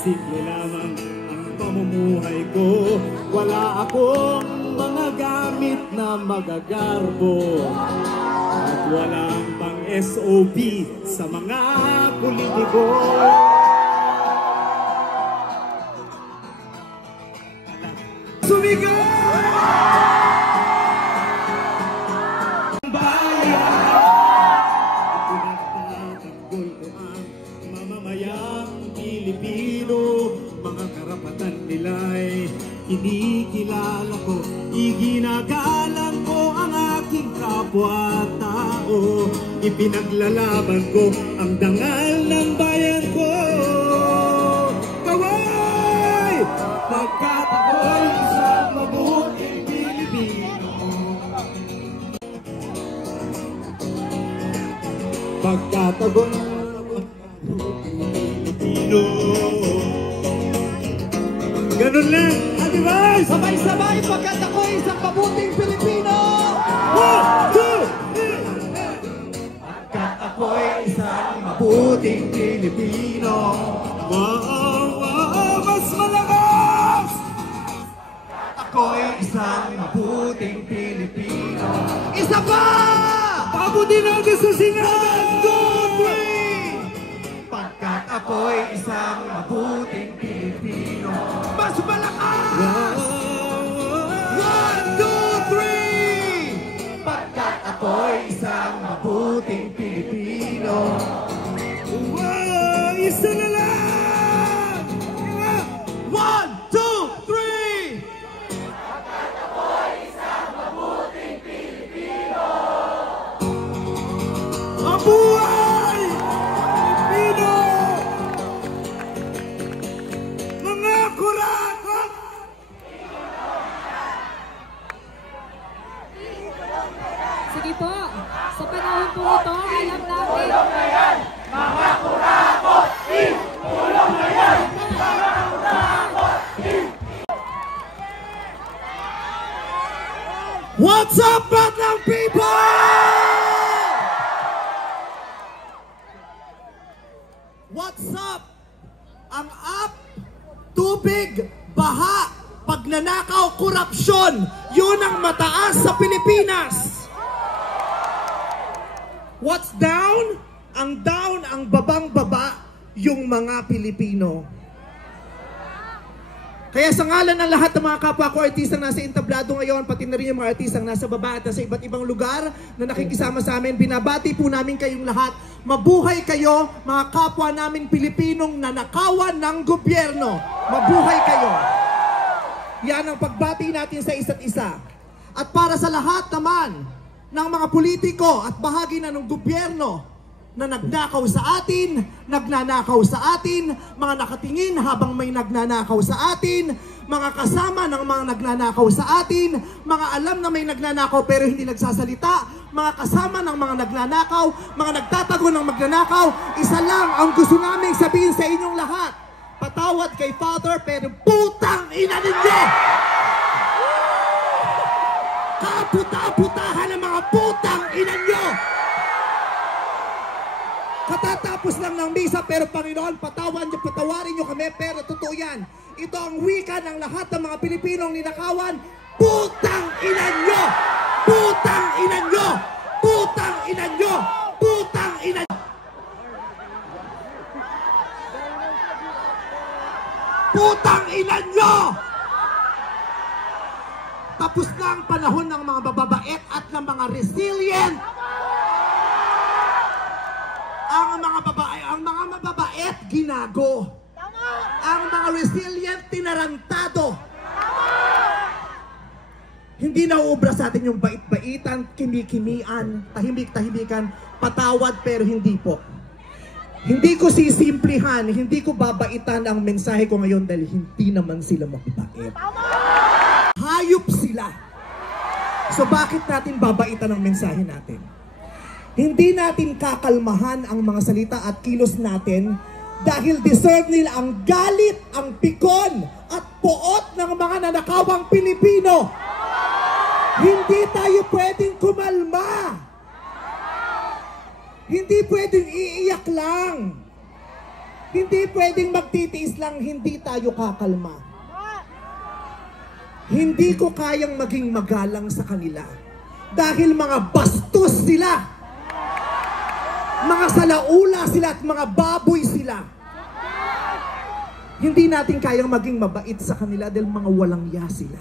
Simple lamang ang pamumuhay ko. Wala akong mga gamit na magagarbo. At walang pang SOP sa mga politiko. Sumigaw! Ang bayan! Pinagtatanggol ko ang mamamayang Pilipino. Mga karapatan nila'y kinikilala ko. Iginagalang ko ang aking kapwa-tao. Ipinaglalaban ko ang dangal ng bayan ko. Kaway! Pagkat ako'y isang mabuting Pilipino. Pagkat ako'y Pilipino. Ganun lang, Ate Vice! Sabay-sabay, pagkat ako'y isang mabuting Pilipino! 1, 2, 3! Pagkat ako'y isang mabuting Pilipino! Wow, mas malakas! Ako'y isang mabuting Pilipino! Isa pa! Pabutin natin sa sinabi! 1, 2, 3! Pagkat ako'y isang mabuting Pilipino! Mas malakas! 1, 2, 3! Pagkat ako'y isang mabuting Pilipino! Wow, isa na lang! 1, 2, 3! Mabuhay! Pilipino! Mga kurakot! Sige po, sa panahon po ito, alam natin. Mga kurakot! Tulong na yan! Mga kurakot! What's up, Batang people? What's up? Ang up, tubig, baha, pagnanakaw, korupsyon, yun ang mataas sa Pilipinas. What's down? Ang down, ang babang-baba, yung mga Pilipino. Kaya sa ngalan ng lahat ng mga kapwa ko artistang nasa entablado ngayon, pati na rin yung mga artistang nasa baba at sa iba't ibang lugar na nakikisama sa amin, binabati po namin kayong lahat. Mabuhay kayo, mga kapwa namin Pilipinong nanakawan ng gobyerno. Mabuhay kayo. Yan ang pagbati natin sa isa't isa. At para sa lahat naman ng mga politiko at bahagi na ng gobyerno na nagnakaw sa atin, nagnanakaw sa atin, mga nakatingin habang may nagnanakaw sa atin, mga kasama ng mga nagnanakaw sa atin, mga alam na may nagnanakaw pero hindi nagsasalita, mga kasama ng mga nagnanakaw, mga nagtatago ng magnanakaw, isa lang ang gusto naming sabihin sa inyong lahat. Patawad kay Father pero putang ina ninyo! Kaputa-putahan ng mga putang ina nyo! Katatapos lang ng misa pero Panginoon, patawarin nyo kami pero totoo yan. Ito ang wika ng lahat ng mga Pilipinong ninakawan. Putang ina nyo! Putang ina nyo! Putang ina nyo! Putang ina nyo! Putang ina nyo! Tapos na ang panahon ng mga bababait at ng mga resilient. Ang mga mababait, ginago. Ang mga resilient, tinarantado. Hindi nauubra sa atin yung bait-baitan, kimi-kimian, tahimik-tahimikan, patawad pero hindi po. Hindi ko sisimplihan, hindi ko babaitan ang mensahe ko ngayon dahil hindi naman sila mababait. Hayop sila. So bakit natin babaitan ang mensahe natin? Hindi natin kakalmahan ang mga salita at kilos natin dahil deserve nila ang galit, ang pikon at poot ng mga nanakawang Pilipino. Hindi tayo pwedeng kumalma. Hindi pwedeng iiyak lang. Hindi pwedeng magtitiis lang, hindi tayo kakalma. Hindi ko kayang maging magalang sa kanila. Dahil mga bastos sila. Mga salaula sila at mga baboy sila. Hindi natin kayang maging mabait sa kanila dahil mga walang ya sila.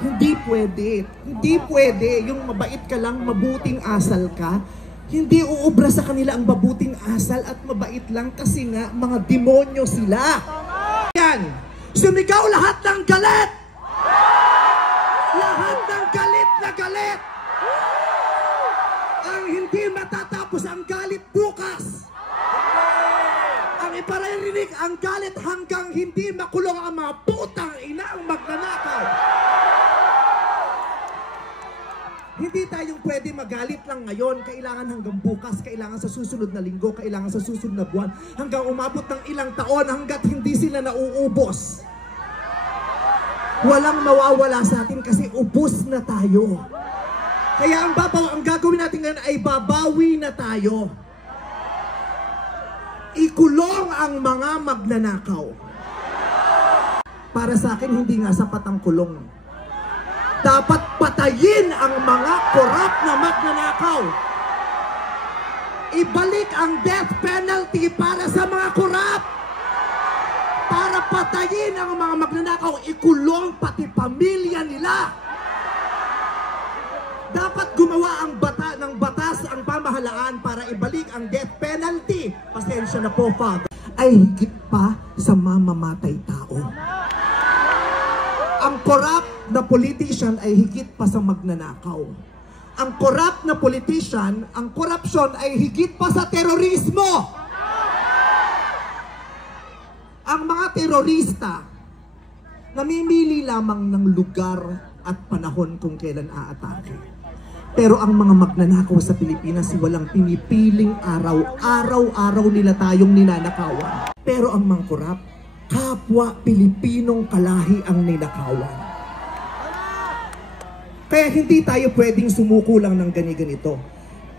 Hindi pwede. Hindi pwede. Yung mabait ka lang, mabuting asal ka. Hindi uubra sa kanila ang mabuting asal at mabait lang kasi nga mga demonyo sila. Yan. Sumigaw lahat ng galit. Lahat ng galit na galit. Ang hindi matatapos ang galit bukas. Ang iparirinig ang galit hanggang hindi makulong ang mga putang ina ang magnanakaw. Hindi tayong pwede magalit lang ngayon. Kailangan hanggang bukas, kailangan sa susunod na linggo, kailangan sa susunod na buwan, hanggang umabot ng ilang taon hanggat hindi sila nauubos. Walang mawawala sa atin kasi ubos na tayo. Kaya ang gagawin natin ngayon ay babawi na tayo. Ikulong ang mga magnanakaw. Para sa akin, hindi nga sapat ang kulong. Dapat patayin ang mga korap na magnanakaw. Ibalik ang death penalty para sa mga korap. Para patayin ang mga magnanakaw, ikulong pati pamilya nila. Dapat gumawa ang batas ang pamahalaan para ibalik ang death penalty. Pasensya na po, Father. Ay higit pa sa mamamatay tao. Ang corrupt na politician ay higit pa sa magnanakaw. Ang corrupt na politician, ang korupsyon ay higit pa sa terorismo. Ang mga terorista, namimili lamang ng lugar at panahon kung kailan aatake. Pero ang mga magnanakaw sa Pilipinas, walang pinipiling araw. Araw-araw nila tayong ninanakawan. Pero ang mga korap, kapwa Pilipinong kalahi ang ninakawan. Kaya hindi tayo pwedeng sumuko lang ng ganito.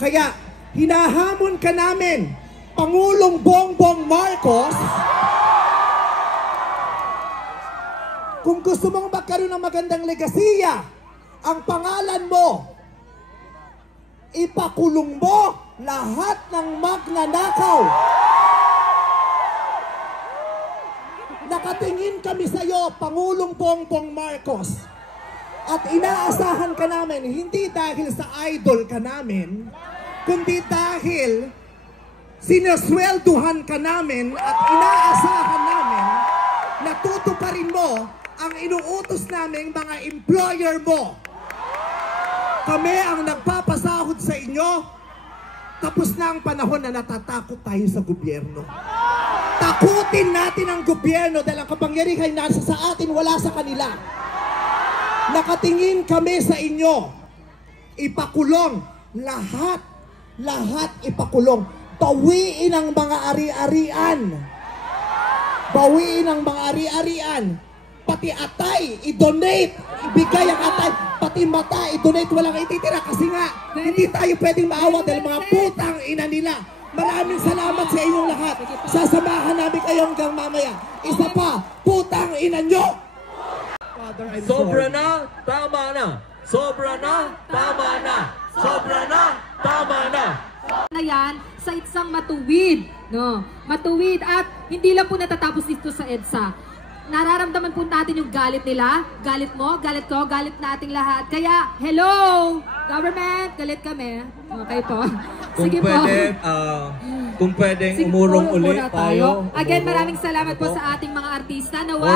Kaya hinahamon ka namin, Pangulong Bongbong Marcos, kung gusto mong magkaroon ng magandang legasiya, ang pangalan mo, ipakulong mo lahat ng magnanakaw. Nakatingin kami sa iyo, Pangulong Bongbong Marcos. At inaasahan ka namin, hindi dahil sa idol ka namin, kundi dahil sinaswelduhan ka namin at inaasahan namin na tutuparin mo ang inuutos naming mga employer mo. Kami ang nagpapasahod sa inyo. Tapos na ang panahon na natatakot tayo sa gobyerno. Takutin natin ang gobyerno dahil ang kapangyarihan nasa sa atin, wala sa kanila. Nakatingin kami sa inyo. Ipakulong lahat ipakulong. Bawiin ang mga ari-arian. Bawiin ang mga ari-arian. Pati atay, i-donate. Ibigay ang atay. Pati mata, i-donate. Walang ititira kasi nga, hindi tayo pwedeng maawa dahil mga putang ina nila. Maraming salamat sa inyong lahat. Sasamahan namin kayo hanggang mamaya. Isa pa, putang ina nyo! Sobra na, tama na. Sobra na, tama na. Sobra na, tama na. Na yan sa isang matuwid, no? Matuwid at hindi lang po natatapos dito sa EDSA. Nararamdaman po natin yung galit nila. Galit mo, galit ko, galit nating lahat. Kaya, hello! Government, galit kami. Okay po. Sige po. Kung pwedeng Sige po, umurong uli muna tayo. Again, maraming salamat po sa ating mga artista. Nawa